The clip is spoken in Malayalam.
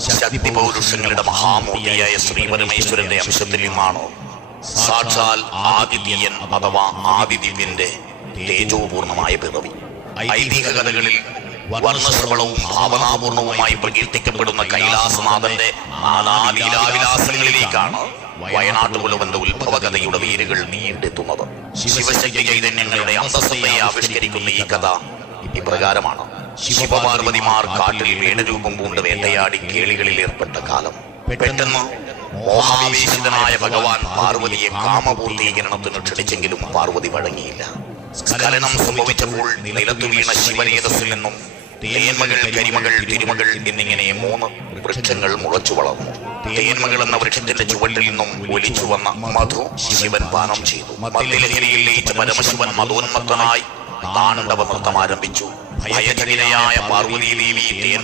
ശക്തി പൗരുഷങ്ങളുടെ മഹാമൂർത്തിയായ ശ്രീപരമേശ്വരന്റെ അംശത്തിൽ നിന്നാണ് സാക്ഷാൽ ആദിത്യൻ അഥവാ ആദിത്യന്റെ തേജോപൂർണമായ പിറവി. ഐതിഹ്യ കഥകളിൽ വർണ്ണശ്രവണവും ഭാവനാപൂർണവുമായി പ്രകീർത്തിക്കപ്പെടുന്ന കൈലാസനാഥന്റെ ലീലാവിലാസങ്ങളിലേക്കാണ് വയനാട്ടുകുലവന്റെ ഉത്ഭവകഥയുടെ വേരുകൾ നീണ്ടെത്തുന്നത്. ശിവശക്തി ചൈതന്യങ്ങളുടെ അന്തസ്സത്തയെ ആവിഷ്കരിക്കുന്ന ഈ കഥ ഇപ്രകാരമാണ്. ശിവപാർവതിമാർ കാട്ടിൽ വേടരൂപം കൊണ്ട് വേട്ടയാടി കേളികളിൽ ഏർപ്പെട്ട കാലം പെട്ടെന്ന് മോഹാവേശിതനായ ഭഗവാൻ പാർവതിയെ കാമപൂർത്തീകരണത്തിന് ക്ഷണിച്ചെങ്കിലും പാർവതി വഴങ്ങിയില്ല. സ്ഖലനം സംഭവിച്ചപ്പോൾ നിലത്തു വീണ ശിവരേതസ്സിൽ നിന്നും തേന്മകൾ, കരിമകൾ, തിരുമകൾ എന്നിങ്ങനെ 3 വൃക്ഷങ്ങൾ മുളച്ചു വളർന്നു. തേന്മകൾ എന്ന വൃക്ഷത്തിന്റെ ചുവട്ടിൽ നിന്നും ഒലിച്ചു വന്ന മധു ശിവൻ പാനം ചെയ്തു. മദ്യലഹരിയിൽ ലയിച്ച പരമശിവൻ മധോന്മത്തനായി താണ്ഡവ നൃത്തം ആരംഭിച്ചു. ഭയചകിതയായ പാർവതി ദേവി